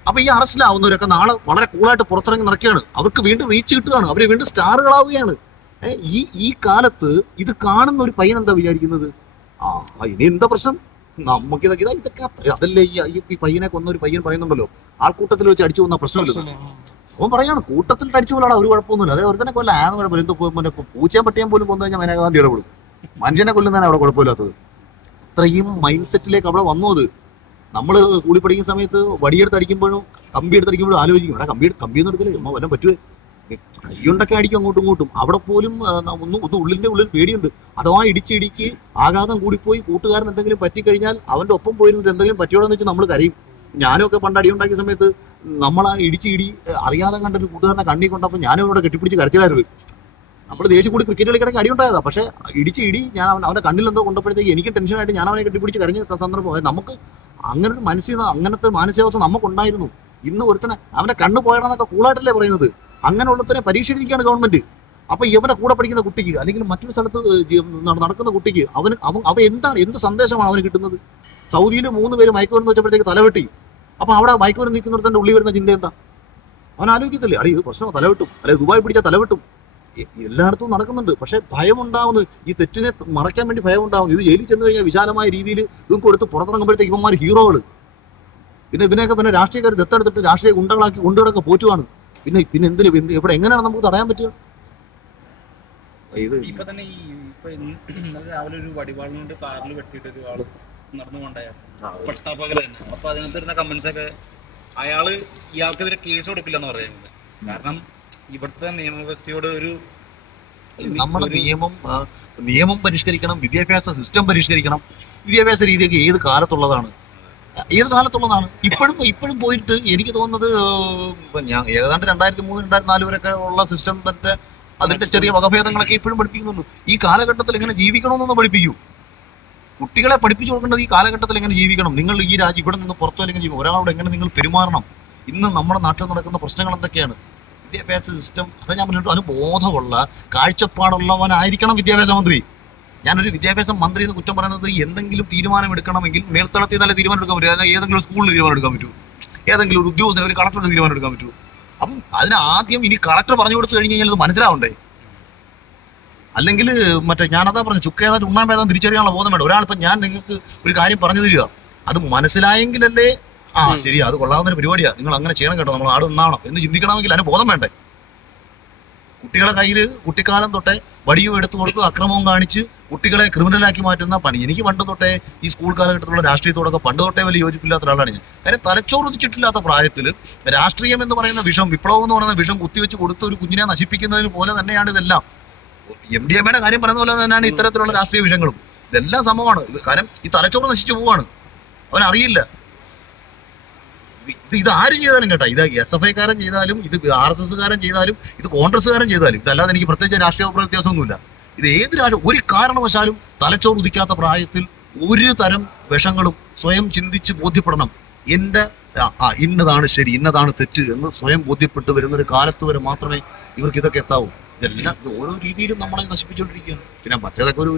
അപ്പൊ ഈ അറസ്റ്റിലാവുന്നവരൊക്കെ നാളെ വളരെ കൂളായിട്ട് പുറത്തിറങ്ങി നടക്കുകയാണ്. അവർക്ക് വീണ്ടും റീച്ച് കിട്ടുകയാണ്. അവർ വീണ്ടും സ്റ്റാറുകളാവുകയാണ് ഈ ഈ കാലത്ത് ഇത് കാണുന്ന ഒരു പയ്യൻ എന്താ വിചാരിക്കുന്നത്? ആ ആ, ഇനി എന്താ പ്രശ്നം? നമുക്ക് ഇതൊക്കെ ഇതാ ഇതൊക്കെ അതല്ലേ ഈ പയ്യനെ കൊന്ന ഒരു പയ്യൻ പറയുന്നുണ്ടല്ലോ. ആൾക്കൂട്ടത്തിൽ വെച്ച് അടിച്ചു പോകുന്ന പ്രശ്നമല്ലോ. അവൻ പറയാണ് കൂട്ടത്തിൽ അടിച്ചു പോലാണ് ഒരു കുഴപ്പമൊന്നുമില്ല. അതേ ഒരുത്തനെ കൊല്ല ആന്ന് കുഴപ്പമില്ല എന്തോ മറ്റേ പൂച്ചയെ പറ്റിയാൻ പോലും കൊന്നു കഴിഞ്ഞാൽ മേനകാന്തി ഇടപെടും മനുഷ്യനെ കൊല്ലുന്നതാണ് അവിടെ കുഴപ്പമില്ലാത്തത്. അത്രയും മൈൻഡ് സെറ്റിലേക്ക് അവിടെ വന്നു അത്. നമ്മൾ കൂടി പഠിക്കുന്ന സമയത്ത് വടിയെടുത്ത് അടിക്കുമ്പോഴും കമ്പി എടുത്ത് അടിക്കുമ്പോഴും ആലോചിക്കും. എടാ കമ്പി കമ്പിയൊന്നും എടുക്കില്ല? വല്ലതും പറ്റുമേ കൈയുണ്ടൊക്കെ അടിക്കും അങ്ങോട്ടും ഇങ്ങോട്ടും. അവിടെ പോലും ഒന്ന് ഒന്ന് ഉള്ളിന്റെ ഉള്ളിൽ പേടിയുണ്ട്. അഥവാ ഇടിച്ചിടിക്ക് ആഘാതം കൂടിപ്പോയി കൂട്ടുകാരൻ എന്തെങ്കിലും പറ്റിക്കഴിഞ്ഞാൽ അവന്റെ ഒപ്പം പോയിരുന്നിട്ട് എന്തെങ്കിലും പറ്റിയോടെന്ന് വെച്ചാൽ നമ്മൾ കരയും. ഞാനും ഒക്കെ പണ്ട് അടിയുണ്ടാക്കിയ സമയത്ത് നമ്മൾ ആ ഇടിച്ച് ഇടി അറിയാതെ കണ്ടൊരു കൂട്ടുകാരനെ കണ്ണി കൊണ്ടപ്പോൾ ഞാനും അവിടെ കെട്ടിപ്പിടിച്ച് കരച്ചിലായിരുന്നു. നമ്മൾ ദേശീയ കൂടി ക്രിക്കറ്റ് കളിക്കണമെങ്കിൽ അടിയുണ്ടായതാ പക്ഷേ ഇടിച്ച് ഇടി ഞാൻ അവൻ അവന്റെ കണ്ണിൽ എന്തോ കൊണ്ടപ്പോഴത്തേക്ക് എനിക്ക് ടെൻഷനായിട്ട് ഞാൻ അവനെ കെട്ടിപ്പിടിച്ച് കരഞ്ഞ സന്ദർഭം. നമുക്ക് അങ്ങനെ ഒരു മനസ്സിൽ അങ്ങനത്തെ മാനസികാവസ്ഥ നമുക്കുണ്ടായിരുന്നു. ഇന്ന് ഒരുത്തനെ അവന്റെ കണ്ണ് പോയണമെന്നൊക്കെ കൂളായിട്ടല്ലേ പറയുന്നത്. അങ്ങനെയുള്ളതിനെ പരീക്ഷിച്ചിരിക്കുകയാണ് ഗവൺമെന്റ്. അപ്പൊ ഇവരെ കൂടെ പഠിക്കുന്ന കുട്ടിക്ക് അല്ലെങ്കിൽ മറ്റൊരു സ്ഥലത്ത് നടക്കുന്ന കുട്ടിക്ക് അവന് അവൻ അവ എന്താണ് എന്ത് സന്ദേശമാണ് അവന് കിട്ടുന്നത്? സൗദിയിൽ മൂന്ന് പേര് മയക്കുമരുന്ന് വെച്ചപ്പോഴത്തേക്ക് തലവെട്ടി. അപ്പൊ അവിടെ മയക്കുമരുന്ന് തന്നെ ഉള്ളി വരുന്ന ചിന്ത എന്താ? അവൻ ആലോചിക്കത്തില്ലേ? അടി ഇത് പ്രശ്നം തലവെട്ടും. അല്ലെ ദുബായ് പിടിച്ചാൽ തലവെട്ടും. എല്ലായിടത്തും നടക്കുന്നുണ്ട്. പക്ഷെ ഭയം ഉണ്ടാവുന്നു ഈ തെറ്റിനെ മറയ്ക്കാൻ വേണ്ടി ഭയം ഉണ്ടാവുന്നു ഇത് ജയിലിൽ ചെന്ന് കഴിഞ്ഞാൽ വിശാലമായ രീതിയിൽ ഇതും കൊടുത്ത് പുറത്തിറങ്ങുമ്പോഴത്തേക്ക് ഇവന്മാർ ഹീറോകൾ പിന്നെ ഇവനെയൊക്കെ പിന്നെ രാഷ്ട്രീയക്കാർ ദത്തെടുത്തിട്ട് രാഷ്ട്രീയ ഗുണ്ടകളാക്കി കൊണ്ടുവിടൊക്കെ പോറ്റുവാണ്. പിന്നെ പിന്നെ എന്തിനു എന്ത് ഇവിടെ എങ്ങനെയാണ് നമുക്ക് തടയാൻ പറ്റുക? ഇത്
ഇപ്പൊ തന്നെ ഈ ഇപ്പൊ ഇന്നലെ രാവിലെ ഒരു വടിവാളിനോട് കാറിൽ വെട്ടിയിട്ട് ഒരു ആൾ നടന്നു കൊണ്ടായ പട്ടാപ്പകല തന്നെ. അപ്പൊ അതിനകത്ത് വരുന്ന കമന്റ്സ് ഒക്കെ അയാൾ ഇയാൾക്കെതിരെ കേസ് കൊടുക്കില്ലെന്ന് പറയുന്നത് കാരണം ഇവിടുത്തെ നിയമവ്യവസ്ഥയോട് ഒരു
നമ്മുടെ നിയമം നിയമം പരിഷ്കരിക്കണം വിദ്യാഭ്യാസ സിസ്റ്റം പരിഷ്കരിക്കണം. വിദ്യാഭ്യാസ രീതിയൊക്കെ ഏത് കാലത്തുള്ളതാണ്? ഏത് കാലത്തുള്ളതാണ്? ഇപ്പോഴും ഇപ്പോഴും പോയിട്ട് എനിക്ക് തോന്നുന്നത് ഞാൻ ഏതാണ്ട് രണ്ടായിരത്തി മൂന്ന് രണ്ടായിരത്തി നാല് വരെയൊക്കെ ഉള്ള സിസ്റ്റം തന്നെ അതിന്റെ ചെറിയ വകഭേദങ്ങളൊക്കെ ഇപ്പോഴും പഠിപ്പിക്കുന്നുള്ളൂ. ഈ കാലഘട്ടത്തിൽ എങ്ങനെ ജീവിക്കണമെന്നൊന്ന് പഠിപ്പിക്കൂ. കുട്ടികളെ പഠിപ്പിച്ചു കൊടുക്കേണ്ടത് ഈ കാലഘട്ടത്തിൽ എങ്ങനെ ജീവിക്കണം? നിങ്ങൾ ഈ രാജ്യം ഇവിടെ നിന്ന് പുറത്തു എങ്ങനെ ജീവിക്കും ഒരാളോട് എങ്ങനെ നിങ്ങൾ പെരുമാറണം? ഇന്ന് നമ്മുടെ നാട്ടിൽ നടക്കുന്ന പ്രശ്നങ്ങൾ എന്തൊക്കെയാണ്? വിദ്യാഭ്യാസ സിസ്റ്റം അത് ഞാൻ പറഞ്ഞിട്ട് അതിന് ബോധമുള്ള കാഴ്ചപ്പാടുള്ളവനായിരിക്കണം വിദ്യാഭ്യാസ മന്ത്രി. ഞാനൊരു വിദ്യാഭ്യാസ മന്ത്രി എന്ന് കുറ്റം പറയുന്നത് എന്തെങ്കിലും തീരുമാനം എടുക്കണമെങ്കിൽ മേൽത്തളത്തിൽ നല്ല തീരുമാനം എടുക്കാൻ പറ്റും ഏതെങ്കിലും സ്കൂളിൽ തീരുമാനം എടുക്കാൻ പറ്റുമോ ഏതെങ്കിലും ഒരു ഉദ്യോഗസ്ഥന് ഒരു കളക്ടർക്ക് തീരുമാനം എടുക്കാൻ പറ്റുമോ അപ്പം അതിന് ആദ്യം ഇനി കളക്ടർ പറഞ്ഞു കൊടുത്തു കഴിഞ്ഞ് കഴിഞ്ഞാൽ ഇത് മനസ്സിലാവണ്ടേ? അല്ലെങ്കിൽ മറ്റേ ഞാനതാ പറഞ്ഞു ചുക്കേതാ ചുണ്ണാമ്പേതാ തിരിച്ചറിയാനുള്ള ബോധം വേണ്ട. ഒരാളിപ്പം ഞാൻ നിങ്ങൾക്ക് ഒരു കാര്യം പറഞ്ഞു തരിക. അത് മനസ്സിലായെങ്കിലല്ലേ? ആ ശരി അത് കൊള്ളാവുന്ന ഒരു പരിപാടിയാണ് നിങ്ങൾ അങ്ങനെ ചെയ്യണം കേട്ടോ നമ്മൾ ആട് നിന്നാവണം. എന്ന് ചിന്തിക്കണമെങ്കിൽ അതിന് ബോധം വേണ്ടേ? കുട്ടികളെ കയ്യിൽ കുട്ടിക്കാലം തൊട്ടേ വടിയും എടുത്തു കൊടുത്ത് അക്രമവും കാണിച്ച് കുട്ടികളെ ക്രിമിനലാക്കി മാറ്റുന്ന പണി. എനിക്ക് പണ്ട് തൊട്ടേ ഈ സ്കൂൾ കാലഘട്ടത്തിലുള്ള രാഷ്ട്രീയത്തോടൊക്കെ പണ്ട് തൊട്ടേ വലിയ യോജിപ്പില്ലാത്ത ഒരാളാണ് ഞാൻ. കാര്യം തലച്ചോറുദിച്ചിട്ടില്ലാത്ത പ്രായത്തിൽ രാഷ്ട്രീയം എന്ന് പറയുന്ന വിഷം വിപ്ലവം എന്ന് പറയുന്ന വിഷം കുത്തിവെച്ച് കൊടുത്ത് ഒരു കുഞ്ഞിനെ നശിപ്പിക്കുന്നതിന് പോലെ തന്നെയാണ് ഇതെല്ലാം. എം ഡി എമ്മയുടെ കാര്യം പറയുന്ന പോലെ തന്നെയാണ് ഇത്തരത്തിലുള്ള രാഷ്ട്രീയ വിഷയങ്ങളും. ഇതെല്ലാം സംഭവമാണ് കാരണം ഈ തലച്ചോറ് നശിച്ചു പോവാണ്. അവൻ അറിയില്ല ഇത് ഇത് ആരും ചെയ്താലും കേട്ടോ. ഇത് എസ് എഫ് ഐക്കാരൻ ചെയ്താലും ഇത് ആർ എസ് എസ്സുകാരൻ ചെയ്താലും ഇത് കോൺഗ്രസ്സുകാരൻ ചെയ്താലും ഇതല്ലാതെ എനിക്ക് പ്രത്യേകിച്ച് രാഷ്ട്രീയ വ്യത്യാസമൊന്നുമില്ല. ഇത് ഏത് രാഷ്ട്രീയ ഒരു കാരണവശാലും തലച്ചോറ് ഉദിക്കാത്ത പ്രായത്തിൽ ഒരു തരം വിഷങ്ങളും സ്വയം ചിന്തിച്ച് ബോധ്യപ്പെടണം. എന്റെ ഇന്നതാണ് ശരി ഇന്നതാണ് തെറ്റ് എന്ന് സ്വയം ബോധ്യപ്പെട്ട് വരുന്ന ഒരു കാലത്ത് വരെ മാത്രമേ ഇവർക്ക് ഇതൊക്കെ എത്താവൂ. ഇതെല്ലാം ഇത് ഓരോ രീതിയിലും നമ്മളെ നശിപ്പിച്ചുകൊണ്ടിരിക്കുകയാണ് പിന്നെ മറ്റേതൊക്കെ ഒരു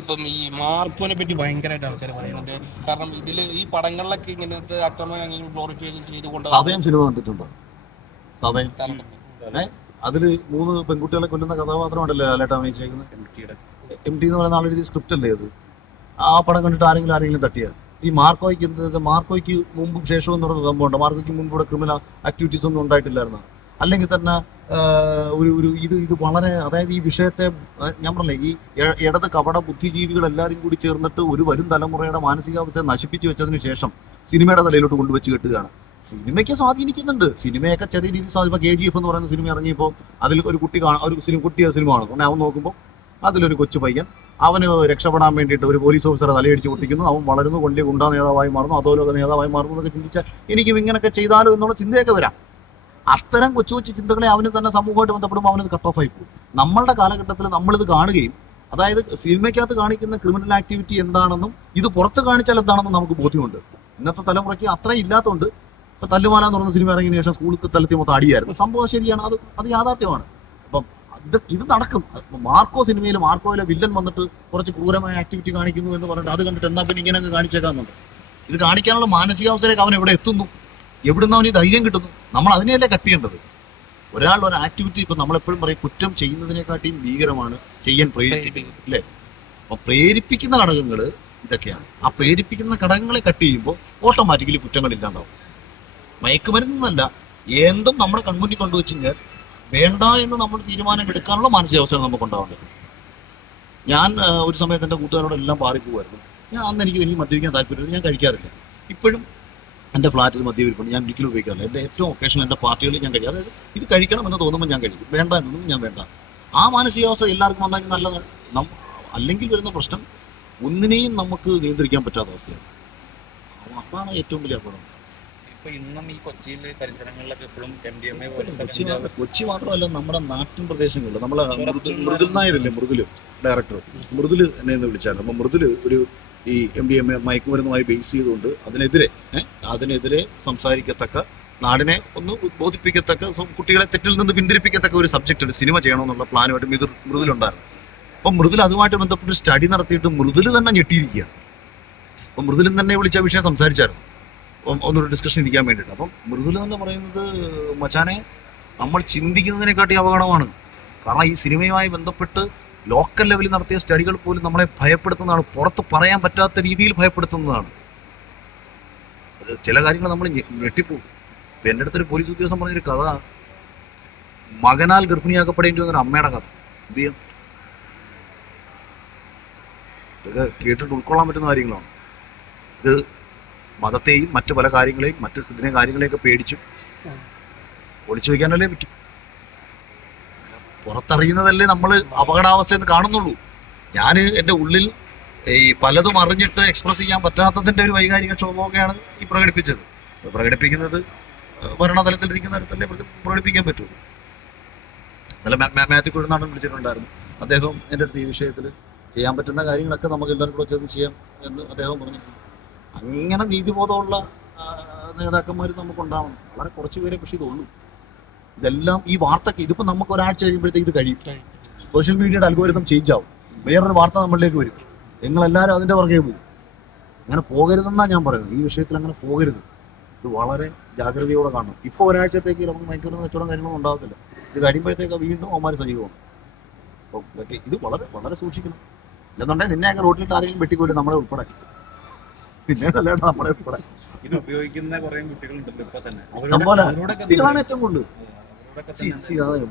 ഇപ്പം ഈ മാർക്കോനെ പറ്റി ഭയങ്കരമായിട്ട് ആൾക്കാർ പറയുന്നുണ്ട്. കാരണം ഇതിൽ ഈ പടങ്ങളിലൊക്കെ ഇങ്ങനത്തെ അക്രമം ഗ്ലോറിഫിക്കേഷൻ ചെയ്തുകൊണ്ട്
സതയം സിനിമ കണ്ടിട്ടുണ്ടോ? സതയം. അതിൽ മൂന്ന് പെൺകുട്ടികളെ കൊല്ലുന്ന കഥാപാത്രമാണല്ലോ ലാലേട്ട അഭിനയിച്ചേക്കുന്നത്. എം ടി എന്ന് പറയുന്ന ആളൊരു സ്ക്രിപ്റ്റ് അല്ലേ അത്? ആ പടം കണ്ടിട്ട് ആരെങ്കിലും ആരെങ്കിലും തട്ടിയ? ഈ മാർക്കോയ്ക്ക് എന്ത് മാർക്കോയ്ക്ക് മുമ്പും ശേഷവും എന്നുള്ള സംഭവം സംഭവമുണ്ട്? മാർക്കോയ്ക്ക് മുമ്പ് ഇവിടെ ക്രിമിനൽ ആക്ടിവിറ്റീസ് ഒന്നും ഉണ്ടായിട്ടില്ലായിരുന്നു? അല്ലെങ്കിൽ തന്നെ ഒരു ഒരു ഇത് ഇത് വളരെ അതായത് ഈ വിഷയത്തെ ഞാൻ പറഞ്ഞില്ലേ ഈ ഇടത് കപട ബുദ്ധിജീവികൾ എല്ലാവരും കൂടി ചേർന്നിട്ട് ഒരു വരും തലമുറയുടെ മാനസികാവസ്ഥയെ നശിപ്പിച്ചു വെച്ചതിന് ശേഷം സിനിമയുടെ തലയിലോട്ട് കൊണ്ടുവച്ച് കെട്ടുകയാണ്. സിനിമയ്ക്ക് സ്വാധീനിക്കുന്നുണ്ട്. സിനിമയൊക്കെ ചെറിയ രീതിയിൽ സ്വാധീനം കെ ജി എഫ് എന്ന് പറയുന്ന സിനിമ ഇറങ്ങിയപ്പോൾ അതിൽ ഒരു കുട്ടി കാണാൻ ഒരു സിനിമ കുട്ടിയ സിനിമ കാണും. അവൻ നോക്കുമ്പോൾ അതിലൊരു കൊച്ചു പയ്യൻ അവന് രക്ഷപ്പെടാൻ വേണ്ടിയിട്ട് ഒരു പോലീസ് ഓഫീസറെ തലയടിച്ച് പൊട്ടിക്കുന്നു. അവൻ വളരുന്നു കൊണ്ടി ഗുണ്ടാ നേതാവായി മാറുന്നു അതോലോക നേതാവായി മാറുന്നു എന്നൊക്കെ ചിന്തിച്ചാൽ എനിക്കും ഇങ്ങനെയൊക്കെ ചെയ്താലോ എന്നുള്ള ചിന്തയൊക്കെ വരാം. അത്തരം കൊച്ചു കൊച്ചു ചിന്തകളെ അവന് തന്നെ സമൂഹമായിട്ട് ബന്ധപ്പെടുമ്പോൾ അവനത് കട്ട് ഓഫ് ആയി പോകും. നമ്മളുടെ കാലഘട്ടത്തിൽ നമ്മളിത് കാണുകയും അതായത് സിനിമയ്ക്കകത്ത് കാണിക്കുന്ന ക്രിമിനൽ ആക്ടിവിറ്റി എന്താണെന്നും ഇത് പുറത്ത് കാണിച്ചാൽ എന്താണെന്നും നമുക്ക് ബോധ്യമുണ്ട്. ഇന്നത്തെ തലമുറയ്ക്ക് അത്രയും ഇല്ലാത്തതുകൊണ്ട് ഇപ്പൊ തല്ലുമാല എന്ന് പറഞ്ഞ സിനിമ ഇറങ്ങിയ ശേഷം സ്കൂളിൽ തലത്തിൽ മൊത്തം അടിയായിരുന്നു. സംഭവം ശരിയാണ്. അത് അത് യാഥാർത്ഥ്യമാണ്. അപ്പം ഇത് ഇത് നടക്കും. മാർക്കോ സിനിമയിൽ മാർക്കോയിലെ വില്ലൻ വന്നിട്ട് കുറച്ച് ക്രൂരമായ ആക്ടിവിറ്റി കാണിക്കുന്നു എന്ന് പറഞ്ഞിട്ട് അത് കണ്ടിട്ട് എന്നാ പിന്നെ ഇങ്ങനെ കാണിച്ചേക്കാന്നുണ്ട്. ഇത് കാണിക്കാനുള്ള മാനസികാവസ്ഥയിലേക്ക് അവൻ എവിടെ എത്തുന്നു? എവിടുന്ന് അവന് ധൈര്യം കിട്ടുന്നു നമ്മൾ അതിനെയല്ലേ കട്ട് ചെയ്യേണ്ടത്? ഒരാൾ ഒരു ആക്ടിവിറ്റി ഇപ്പൊ നമ്മളെപ്പോഴും പറയും കുറ്റം ചെയ്യുന്നതിനെക്കാട്ടിയും ഭീകരമാണ് ചെയ്യാൻ പ്രേരിപ്പിക്കുന്നത് അല്ലേ? അപ്പൊ പ്രേരിപ്പിക്കുന്ന ഘടകങ്ങൾ ഇതൊക്കെയാണ്. ആ പ്രേരിപ്പിക്കുന്ന ഘടകങ്ങളെ കട്ട് ചെയ്യുമ്പോൾ ഓട്ടോമാറ്റിക്കലി കുറ്റങ്ങൾ ഇല്ലാണ്ടാവും. മയക്കുമരുന്നല്ല എന്തും നമ്മുടെ കൺമുന്നിൽ കൊണ്ടുവച്ച് കഴിഞ്ഞാൽ വേണ്ട എന്ന് നമ്മൾ തീരുമാനം എടുക്കാനുള്ള മാനസികാവസ്ഥയാണ് നമുക്ക് ഉണ്ടാവേണ്ടത് ഞാൻ ഒരു സമയത്ത് എന്റെ കൂട്ടുകാരോടെല്ലാം പാറിപ്പോവായിരുന്നു. ഞാൻ അന്ന് എനിക്ക് എനിക്ക് മദ്യപിക്കാൻ താല്പര്യമില്ല ഞാൻ കഴിക്കാറില്ല. ഇപ്പോഴും എന്റെ ഫ്ലാറ്റിൽ മദ്യപിരിപ്പുണ്ട് ഞാൻ ഒരിക്കലും ഉപയോഗിക്കാറില്ല. എന്റെ ഏറ്റവും ഒക്കേഷൻ എന്റെ പാർട്ടികളിൽ ഞാൻ കഴിക്കും. അതായത് ഇത് കഴിക്കണം എന്ന് തോന്നുമ്പോൾ ഞാൻ കഴിക്കും. വേണ്ട എന്നൊന്നും ഞാൻ വേണ്ട. ആ മാനസികാവസ്ഥ എല്ലാവർക്കും വന്നെങ്കിൽ നല്ലതാണ്. അല്ലെങ്കിൽ വരുന്ന പ്രശ്നം ഒന്നിനെയും നമുക്ക് നിയന്ത്രിക്കാൻ പറ്റാത്ത അവസ്ഥയാണ്. അതാണ് ഏറ്റവും വലിയ അപകടം.
ഇന്നും ഈ പരിസരങ്ങളിലൊക്കെ എപ്പോഴും M D M A
Kochi Kochi മാത്രമല്ല നമ്മുടെ നാട്ടിൻ പ്രദേശങ്ങളിൽ നമ്മളെ മൃദു മൃദുൽ നായരല്ലേ മൃദുൽ ഡയറക്ടർ. മൃദുൽ എന്നെ വിളിച്ചായിരുന്നു. അപ്പോൾ മൃദുൽ ഒരു ഈ എം ഡി എം എ മയക്കുമരുന്നുമായി ബേസ് ചെയ്തുകൊണ്ട് അതിനെതിരെ അതിനെതിരെ സംസാരിക്കത്തക്ക നാടിനെ ഒന്ന് ബോധിപ്പിക്കത്തക്ക കുട്ടികളെ തെറ്റിൽ നിന്ന് പിന്തിരിപ്പിക്കത്തക്ക ഒരു സബ്ജക്റ്റ് ഒരു സിനിമ ചെയ്യണമെന്നുള്ള പ്ലാനുമായിട്ട് മിതു മൃദുലുണ്ടായിരുന്നു. അപ്പം മൃദുൽ അതുമായിട്ട് ബന്ധപ്പെട്ട് സ്റ്റഡി നടത്തിയിട്ട് മൃദുൽ തന്നെ ഞെട്ടിയിരിക്കുകയാണ്. അപ്പം മൃദുലും തന്നെ വിളിച്ച വിഷയം സംസാരിച്ചായിരുന്നു. അപ്പം ഒന്നൊരു ഡിസ്കഷൻ ഇരിക്കാൻ വേണ്ടിയിട്ട്. അപ്പം മൃദുൽ എന്ന് പറയുന്നത് മച്ചാനെ നമ്മൾ ചിന്തിക്കുന്നതിനെക്കാട്ടി അപകടമാണ്. കാരണം ഈ സിനിമയുമായി ബന്ധപ്പെട്ട് ലോക്കൽ ലെവലിൽ നടത്തിയ സ്റ്റഡികൾ പോലും നമ്മളെ ഭയപ്പെടുത്തുന്നതാണ്. പുറത്ത് പറയാൻ പറ്റാത്ത രീതിയിൽ ഭയപ്പെടുത്തുന്നതാണ്. അത് ചില കാര്യങ്ങൾ നമ്മൾ ഞെട്ടിപ്പോകും. ഇപ്പം എന്റെ അടുത്തൊരു പോലീസ് ഉദ്യോഗസ്ഥൻ പറഞ്ഞൊരു കഥ. മകനാൽ ഗർഭിണിയാക്കപ്പെടേണ്ടി വന്നൊരു അമ്മയുടെ കഥ. എന്ത് ചെയ്യാം? ഇതൊക്കെ കേട്ടിട്ട് ഉൾക്കൊള്ളാൻ പറ്റുന്ന കാര്യങ്ങളാണ്. ഇത് മതത്തെയും മറ്റു പല കാര്യങ്ങളെയും മറ്റു ഇതിനെ കാര്യങ്ങളെയൊക്കെ പേടിച്ചും ഒളിച്ചു വയ്ക്കാനല്ലേ പറ്റും. പുറത്തറിയുന്നതല്ലേ നമ്മൾ അപകടാവസ്ഥയെന്ന് കാണുന്നുള്ളൂ. ഞാൻ എന്റെ ഉള്ളിൽ ഈ പലതും അറിഞ്ഞിട്ട് എക്സ്പ്രസ് ചെയ്യാൻ പറ്റാത്തതിന്റെ ഒരു വൈകാരിക ക്ഷോഭമൊക്കെയാണ് ഈ പ്രകടിപ്പിച്ചത്. പ്രകടിപ്പിക്കുന്നത് ഭരണതലത്തിലിരിക്കുന്ന തരത്തിലേ പ്രകടിപ്പിക്കാൻ പറ്റുള്ളൂ അല്ല മാത്യു കുഴനാടൻ വിളിച്ചിട്ടുണ്ടായിരുന്നു. അദ്ദേഹം എന്റെ അടുത്ത് ഈ വിഷയത്തിൽ ചെയ്യാൻ പറ്റുന്ന കാര്യങ്ങളൊക്കെ നമുക്ക് എല്ലാവരും കൂടെ ചേർന്ന് ചെയ്യാം എന്ന് അദ്ദേഹം പറഞ്ഞിട്ടുണ്ട്. അങ്ങനെ നീതിബോധമുള്ള നേതാക്കന്മാർ നമുക്കുണ്ടാവണം. വളരെ കുറച്ച് പേരെ പക്ഷേ ഇതുള്ളൂ ഇതെല്ലാം ഈ വാർത്തക്ക് ഇതിപ്പോ നമുക്ക് ഒരാഴ്ച കഴിയുമ്പോഴത്തേക്ക് ഇത് കഴിയും. സോഷ്യൽ മീഡിയയുടെ അൽഗോരിതം ചേഞ്ച് ആവും. വേറൊരു വാർത്ത നമ്മളിലേക്ക് വരും. നിങ്ങളെല്ലാവരും അതിന്റെ പുറകെ പോകും. അങ്ങനെ പോകരുതെന്നാണ് ഞാൻ പറയുന്നത്. ഈ വിഷയത്തിൽ അങ്ങനെ പോകരുത്. ഇത് വളരെ ജാഗ്രതയോടെ കാണണം. ഇപ്പോൾ ഒരാഴ്ചത്തേക്ക് നമുക്ക് മയക്കുമരുന്ന് കച്ചവടം കാര്യങ്ങളൊന്നും ഉണ്ടാകത്തില്ല. ഇത് കഴിയുമ്പോഴത്തേക്ക് വീണ്ടും അവന്മാർ സജീവമാണ് ഇതൊക്കെ ഇത് വളരെ വളരെ സൂക്ഷിക്കണം. ഇല്ലെന്നുണ്ടെങ്കിൽ നിന്നെയൊക്കെ റോട്ടിലിട്ട് ആരെങ്കിലും വെട്ടിക്കൊല്ലും നമ്മളെ ഉൾപ്പെടെ. പിന്നെ അല്ലാണ്ട് നമ്മളെ ഉൾപ്പെടെ.
ഇത് ഉപയോഗിക്കുന്ന കുറെ കുട്ടികളുണ്ടല്ലോ ഇപ്പൊ തന്നെ.
അതുപോലെ
അവരോടൊക്കെ
ഇതിലാണ് ഏറ്റവും കൂടുതൽ.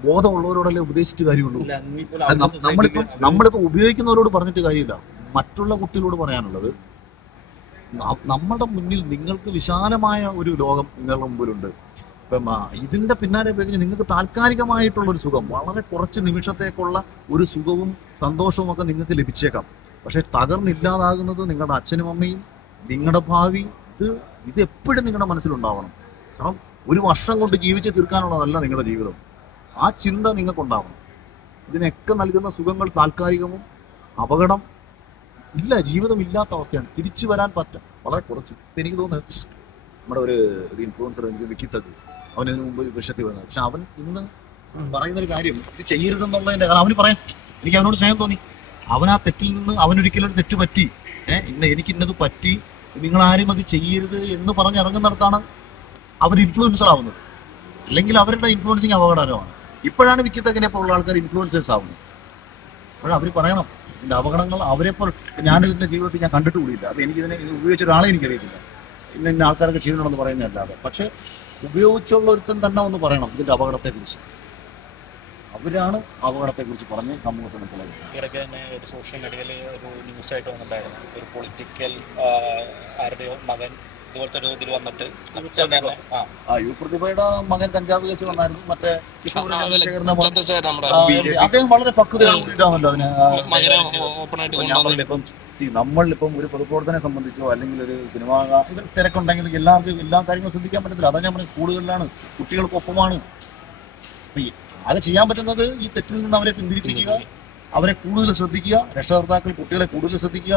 ബോധമുള്ളവരോടല്ലേ ഉപദേശിച്ചിട്ട് കാര്യമുള്ളൂ. നമ്മളിപ്പോ നമ്മളിപ്പം ഉപയോഗിക്കുന്നവരോട് പറഞ്ഞിട്ട് കാര്യമില്ല. മറ്റുള്ള കുട്ടികളോട് പറയാനുള്ളത് നമ്മുടെ മുന്നിൽ നിങ്ങൾക്ക് വിശാലമായ ഒരു ലോകം നിങ്ങളുടെ മുമ്പിലുണ്ട്. ഇപ്പം ഇതിന്റെ പിന്നാലെ പോയി നിങ്ങൾക്ക് താൽക്കാലികമായിട്ടുള്ള ഒരു സുഖം വളരെ കുറച്ച് നിമിഷത്തേക്കുള്ള ഒരു സുഖവും സന്തോഷവും ഒക്കെ നിങ്ങൾക്ക് ലഭിച്ചേക്കാം. പക്ഷെ തകർന്നില്ലാതാകുന്നത് നിങ്ങളുടെ അച്ഛനും അമ്മയും നിങ്ങളുടെ ഭാവി ഇത് ഇത് എപ്പോഴും നിങ്ങളുടെ മനസ്സിലുണ്ടാവണം. കാരണം ഒരു വർഷം കൊണ്ട് ജീവിച്ച് തീർക്കാനുള്ളതല്ല നിങ്ങളുടെ ജീവിതം. ആ ചിന്ത നിങ്ങൾക്കുണ്ടാവണം. ഇതിനൊക്കെ നൽകുന്ന സുഖങ്ങൾ താൽക്കാലികവും അപകടം ഇല്ല ജീവിതം ഇല്ലാത്ത അവസ്ഥയാണ്. തിരിച്ചു വരാൻ പറ്റും. വളരെ കുറച്ച്. എനിക്ക് തോന്നുന്നു നമ്മുടെ ഒരു ഇൻഫ്ലുവൻസർ എനിക്ക് വിക്കിത്തത് അവൻ ഇതിനു മുമ്പ് വിഷത്തിൽ വന്നത്. പക്ഷെ അവൻ ഇന്ന് പറയുന്നൊരു കാര്യം ഇത് ചെയ്യരുതെന്നുള്ളതിന്റെ കാരണം അവന് പറയാൻ എനിക്ക് അവനോട് സ്നേഹം തോന്നി. അവൻ ആ തെറ്റിൽ നിന്ന് അവനൊരിക്കലും തെറ്റ് പറ്റി. ഏഹ് ഇന്ന എനിക്ക് ഇന്നത് പറ്റി. നിങ്ങൾ ആരും അത് ചെയ്യരുത് എന്ന് പറഞ്ഞ് ഇറങ്ങുന്നിടത്താണ് അവർ ഇൻഫ്ലുവൻസർ ആവുന്നത്. അല്ലെങ്കിൽ അവരുടെ ഇൻഫ്ലുവൻസിങ് അപകടകരമാണ്. ഇപ്പോഴാണ് വിക്കിത്തക്കിനെ പോലുള്ള ആൾക്കാർ ഇൻഫ്ലുവൻസേഴ്സ് ആവുന്നത്. അപ്പോഴും അവർ പറയണം ഇതിന്റെ അപകടങ്ങൾ അവരെ പോലെ ഞാൻ ഇതിന്റെ ജീവിതത്തിൽ ഞാൻ കണ്ടിട്ട് കൂടിയില്ല. അപ്പോൾ എനിക്കിതിനെ ഇത് ഉപയോഗിച്ച ഒരാളെ എനിക്കറിയത്തില്ല. ഇന്ന ഇന്ന ആൾക്കാരൊക്കെ ചെയ്തിട്ടുണ്ടെന്ന് പറയുന്നതല്ലാതെ. പക്ഷേ ഉപയോഗിച്ചുള്ള ഒരുത്തൻ തന്നെ ഒന്ന് പറയണം ഇതിന്റെ അപകടത്തെക്കുറിച്ച്. അവരാണ് അപകടത്തെക്കുറിച്ച് പറഞ്ഞ് സമൂഹത്തിൽ മനസ്സിലാക്കുന്നത്
ഇടയ്ക്ക് തന്നെ ഒരു സോഷ്യൽ മീഡിയയിൽ ഒരു ന്യൂസ് ആയിട്ട് വന്നിട്ടുണ്ടായിരുന്നു. ഒരു പൊളിറ്റിക്കൽ ആരുടെയോ മകൻ ഇതുപോലത്തെ ഒരു ഇതിൽ വന്നിട്ട് അച്ഛൻ തന്നെ ആ.
ആ യു പ്രതിഭയുടെ മകൻ കഞ്ചാവ് കേസ് വന്നായിരുന്നു. മറ്റേ കിഷോർ ചന്ദ്രശേഖരന്റെ മകൻ.
ചന്ദ്രശേഖരൻ നമ്മുടെ
ആ, അദ്ദേഹം വളരെ പക്വതയോട് കൂടിയിട്ടാണല്ലോ അതിന്. ആ,
മകനെ ഓപ്പൺ ആയിട്ട്
ഇപ്പൊ ഞാൻ പറഞ്ഞില്ലേ, ഇപ്പം സി നമ്മളിപ്പം ഒരു പൊതുപ്രവർത്തനെ സംബന്ധിച്ചോ അല്ലെങ്കിൽ ഒരു സിനിമ തിരക്കുണ്ടെങ്കിൽ എല്ലാവർക്കും എല്ലാ കാര്യങ്ങളും ശ്രദ്ധിക്കാൻ പറ്റത്തില്ല. അതാ ഞാൻ പറഞ്ഞത് സ്കൂളുകളിലാണ് കുട്ടികൾക്ക് ഒപ്പമാണ് അപ്പൊ ഈ ആകെ ചെയ്യാൻ പറ്റുന്നത് ഈ തെറ്റിൽ നിന്ന് അവരെ പിന്തിരിപ്പിക്കുക അവരെ കൂടുതൽ ശ്രദ്ധിക്കുക രക്ഷകർത്താക്കൾ കുട്ടികളെ കൂടുതൽ ശ്രദ്ധിക്കുക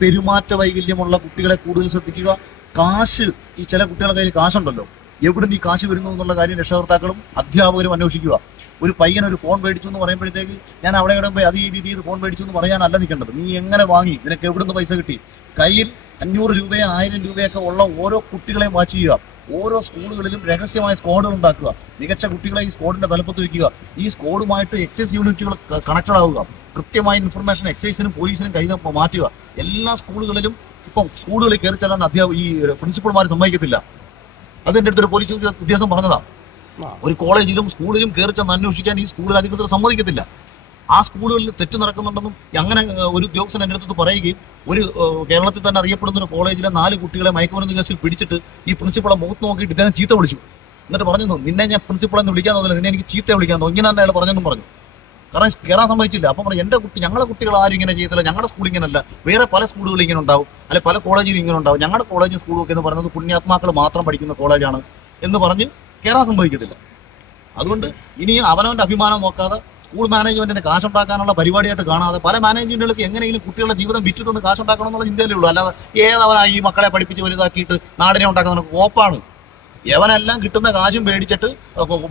പെരുമാറ്റ വൈകല്യമുള്ള കുട്ടികളെ കൂടുതൽ ശ്രദ്ധിക്കുക കാശ് ഈ ചില കുട്ടികളുടെ കയ്യിൽ കാശുണ്ടല്ലോ. എവിടെ നിന്ന് ഈ കാശ് വരുന്നു എന്നുള്ള കാര്യം രക്ഷകർത്താക്കളും അധ്യാപകരും അന്വേഷിക്കുക. ഒരു പയ്യൻ ഒരു ഫോൺ മേടിച്ചു എന്ന് പറയുമ്പോഴത്തേക്ക് ഞാൻ അവിടെ ഇവിടെ അത് ഈ രീതി ഫോൺ മേടിച്ചു എന്ന് പറയാനല്ല നിൽക്കേണ്ടത്. നീ എങ്ങനെ വാങ്ങി? നിനക്ക് എവിടെ നിന്ന് പൈസ കിട്ടി? കയ്യിൽ അഞ്ഞൂറ് രൂപയോ ആയിരം രൂപയൊക്കെ ഉള്ള ഓരോ കുട്ടികളെയും വാച്ച് ചെയ്യുക. ഓരോ സ്കൂളുകളിലും രഹസ്യമായ സ്ക്വാഡുകൾ ഉണ്ടാക്കുക. മികച്ച കുട്ടികളെ ഈ സ്ക്വാഡിന്റെ തലപ്പത്ത് വയ്ക്കുക ഈ സ്ക്വാഡുമായിട്ട് എക്സൈസ് യൂണിറ്റുകൾ കണക്റ്റഡ് ആവുക. കൃത്യമായ ഇൻഫർമേഷൻ എക്സൈസിനും പോലീസിനും കൈ മാറ്റുക. എല്ലാ സ്കൂളുകളിലും ഇപ്പം സ്കൂളുകളിൽ കയറി ചെല്ലാൻ അധ്യാപക ഈ പ്രിൻസിപ്പൾമാർ സമ്മതിക്കത്തില്ല. അത് എന്റെ അടുത്തൊരു പോലീസ് ഉദ്യോ- ഉദ്യോഗസ്ഥൻ പറഞ്ഞതാ. ഒരു കോളേജിലും സ്കൂളിലും കയറി ചെന്ന് അന്വേഷിക്കാൻ ഈ സ്കൂളിൽ അധികൃതർ സമ്മതിക്കത്തില്ല. ആ സ്കൂളുകളിൽ തെറ്റ് നടക്കുന്നുണ്ടെന്നും അങ്ങനെ ഒരു ഉദ്യോഗസ്ഥൻ എന്റെ അടുത്ത് പറയുകയും ഒരു കേരളത്തിൽ തന്നെ അറിയപ്പെടുന്ന ഒരു കോളേജിലെ നാല് കുട്ടികളെ മയക്കുമരുന്ന് കേസിൽ പിടിച്ചിട്ട് ഈ പ്രിൻസിപ്പളെ മുഖത്ത് നോക്കിയിട്ട് ഇദ്ദേഹം ചീത്ത വിളിച്ചു. എന്നിട്ട് പറഞ്ഞു നിന്നെ ഞാൻ പ്രിൻസിപ്പളെന്ന് വിളിക്കാൻ തോന്നില്ല നിന്നെ എനിക്ക് ചീത്ത വിളിക്കാൻ തോന്നുന്നു ഇങ്ങനെ തന്നെ അയാൾ പറഞ്ഞെന്നും പറഞ്ഞു. കാരണം കയറാൻ സംഭവിച്ചില്ല അപ്പം പറഞ്ഞു എന്റെ കുട്ടി ഞങ്ങളെ കുട്ടികൾ ആരും ഇങ്ങനെ ചെയ്യത്തില്ല. ഞങ്ങളുടെ സ്കൂൾ ഇങ്ങനല്ല. വേറെ പല സ്കൂളുകൾ ഇങ്ങനെ ഉണ്ടാവും. അല്ലെ പല കോളേജിൽ ഇങ്ങനെ ഉണ്ടാവും. ഞങ്ങളുടെ കോളേജും സ്കൂളൊക്കെ എന്ന് പറയുന്നത് പുണ്യാത്മാക്കൾ മാത്രം പഠിക്കുന്ന കോളേജാണ് എന്ന് പറഞ്ഞ് കയറാൻ സംഭവിക്കത്തില്ല അതുകൊണ്ട് ഇനി അവനവന്റെ അഭിമാനം നോക്കാതെ സ്കൂൾ മാനേജ്മെന്റിന് കാശുണ്ടാക്കാനുള്ള പരിപാടിയായിട്ട് കാണാതെ പല മാനേജ്മെന്റുകൾക്ക് എങ്ങനെയെങ്കിലും കുട്ടികളുടെ ജീവിതം വിറ്റു തന്ന് കാശുണ്ടാക്കണം എന്നുള്ള ചിന്തയിലേ ഉള്ളൂ. അല്ലാതെ ഏതവനായി മക്കളെ പഠിപ്പിച്ച് വലുതാക്കിയിട്ട് നാടിനെ ഉണ്ടാക്കുന്ന കോപ്പാണ് യവനെല്ലാം കിട്ടുന്ന കാശും മേടിച്ചിട്ട്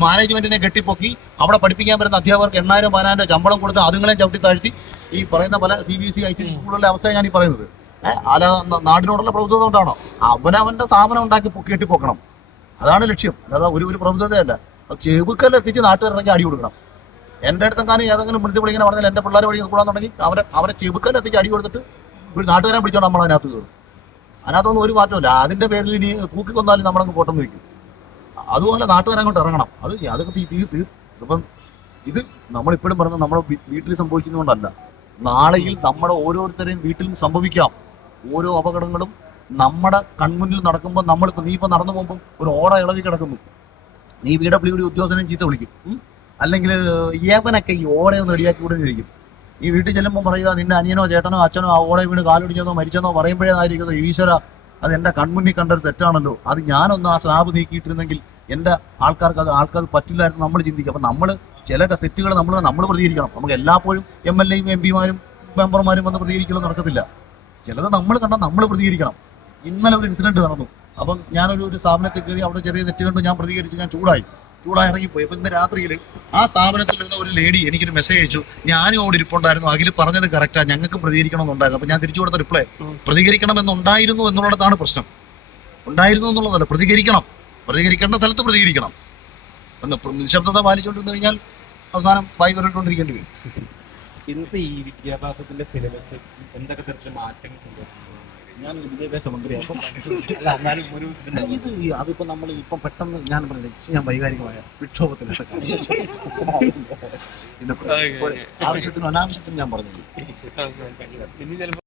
മാനേജ്മെന്റിനെ കെട്ടിപ്പൊക്കി അവിടെ പഠിപ്പിക്കാൻ വരുന്ന അധ്യാപകർക്ക് എണ്ണായിരം പതിനായിരം ശമ്പളം കൊടുത്ത് അതുങ്ങളെ ചവിട്ടി താഴ്ത്തി. ഈ പറയുന്ന പല C B S C I C സ്കൂളുകളിലെ അവസ്ഥ ഞാൻ ഈ പറയുന്നത്. അല്ല നാടിനോടുള്ള പ്രബുദ്ധത കൊണ്ടാണോ? അവനവന്റെ സ്ഥാപനം ഉണ്ടാക്കി കെട്ടിപ്പൊക്കണം. അതാണ് ലക്ഷ്യം. അല്ലാതെ ഒരു ഒരു പ്രബുദ്ധതയല്ല. ചെവുക്കല്ല എത്തിച്ച് നാട്ടുകാരിറങ്ങി അടി കൊടുക്കണം. എന്റെ കാരണം ഏതെങ്കിലും പ്രിൻസിപ്പൾ ഇങ്ങനെ പറഞ്ഞാൽ എന്റെ പിള്ളേരെ പഠിക്കുന്ന സ്കൂളാണെന്നുണ്ടെങ്കിൽ അവരെ അവരെ ചെവുക്കല്ല എത്തിച്ച് അടി കൊടുത്തിട്ട് ഒരു നാട്ടുകാരെ പിടിച്ചോണ്ട് നമ്മൾ അതിനകത്ത് കയറും. അതിനകത്തൊന്നും ഒരു മാറ്റമില്ല അതിന്റെ പേരിൽ ഇനി കൂക്കി കൊന്നാലും നമ്മളങ്ങ് പൊട്ടം വയ്ക്കും അതുപോലെ നാട്ടുകാരങ്ങോട്ട് ഇറങ്ങണം. അത് അതൊക്കെ തീ തീ ഇപ്പം ഇത് നമ്മളിപ്പോഴും പറഞ്ഞ നമ്മുടെ വീട്ടിൽ സംഭവിക്കുന്നതുകൊണ്ടല്ല. നാളെയിൽ നമ്മുടെ ഓരോരുത്തരെയും വീട്ടിലും സംഭവിക്കാം. ഓരോ അപകടങ്ങളും നമ്മുടെ കൺമുന്നിൽ നടക്കുമ്പോൾ നമ്മളിപ്പോൾ നീ ഇപ്പം നടന്നു പോകുമ്പോൾ ഒരു ഓട ഇളവി കിടക്കുന്നു. നീ പി ഡബ്ല്യു ഡി ഉദ്യോഗസ്ഥനെയും ചീത്ത വിളിക്കും? അല്ലെങ്കിൽ ഏവനൊക്കെ ഈ ഓടയൊന്ന് റെഡിയാക്കി ചെയ്യും. ഈ വീട്ടിൽ ചെല്ലുമ്പോൾ പറയുക നിന്റെ അനിയനോ ചേട്ടനോ അച്ഛനോ ആ ഓടെ വീണ് കാലുടിഞ്ഞതോ മരിച്ചെന്നോ പറയുമ്പോഴേതായിരിക്കുന്നത് ഈശ്വര അത് എന്റെ കൺമുന്നിൽ കണ്ടൊരു തെറ്റാണല്ലോ. അത് ഞാനൊന്ന് ആ സ്ലാബ് നീക്കിയിട്ടിരുന്നെങ്കിൽ എന്റെ ആൾക്കാർക്ക് അത് ആൾക്കാർക്ക് പറ്റില്ലായിരുന്നു നമ്മൾ ചിന്തിക്കുക അപ്പം നമ്മൾ ചില തെറ്റുകൾ നമ്മൾ നമ്മൾ പ്രതികരിക്കണം. നമുക്ക് എല്ലാപ്പോഴും എം എൽ എയും എം പിമാരും മെമ്പർമാരും വന്ന് പ്രതികരിക്കലോ നടക്കത്തില്ല. ചിലത് നമ്മൾ കണ്ടാൽ നമ്മൾ പ്രതികരിക്കണം. ഇന്നലെ ഒരു ഇൻസിഡന്റ് നടന്നു. അപ്പം ഞാനൊരു ഒരു സ്ഥാപനത്തിൽ കയറി അവിടെ ചെറിയ തെറ്റ് കണ്ടു ഞാൻ പ്രതികരിച്ച് ഞാൻ ചൂടായി. ചൂടായി ഇറങ്ങിപ്പോയി. അപ്പൊ ഇന്ന് രാത്രിയിൽ ആ സ്ഥാപനത്തിൽ ഇരുന്ന ഒരു ലേഡി എനിക്കൊരു മെസ്സേജ് അയച്ചു. ഞാനും അവിടെ ഇരിപ്പുണ്ടായിരുന്നു. അഖിൽ പറഞ്ഞത് കറക്റ്റാ ഞങ്ങൾക്ക് പ്രതികരിക്കണം എന്നുണ്ടായിരുന്നു അപ്പൊ ഞാൻ തിരിച്ചു കൊടുത്ത റിപ്ലൈ. പ്രതികരിക്കണം എന്നുണ്ടായിരുന്നു എന്നുള്ളതാണ് പ്രശ്നം. ഉണ്ടായിരുന്നു എന്നുള്ളതല്ല. പ്രതികരിക്കണം. പ്രതികരിക്കേണ്ട സ്ഥലത്ത് പ്രതികരിക്കണം. എന്ന് പ്ര- നിശബ്ദത പാലിച്ചുകൊണ്ടിരുന്നു കഴിഞ്ഞാൽ അവസാനം വായി വരട്ടുകൊണ്ടിരിക്കേണ്ടി വരും.
ഇന്നത്തെ ഈ വിദ്യാഭ്യാസത്തിന്റെ സിലബസ് എന്തൊക്കെ തരത്തിലുള്ള മാറ്റങ്ങൾ
ഞാൻ വിദ്യാഭ്യാസ
എന്നാലും ഒരു.
ഇത് ഈ- അതിപ്പോ നമ്മൾ ഇപ്പം പെട്ടെന്ന് ഞാൻ പറഞ്ഞില്ല ഞാൻ വൈകാരികമായ വിക്ഷോഭത്തിലൊക്കെ പിന്നെ ആവശ്യത്തിനും അനാവശ്യത്തിനും ഞാൻ പറഞ്ഞു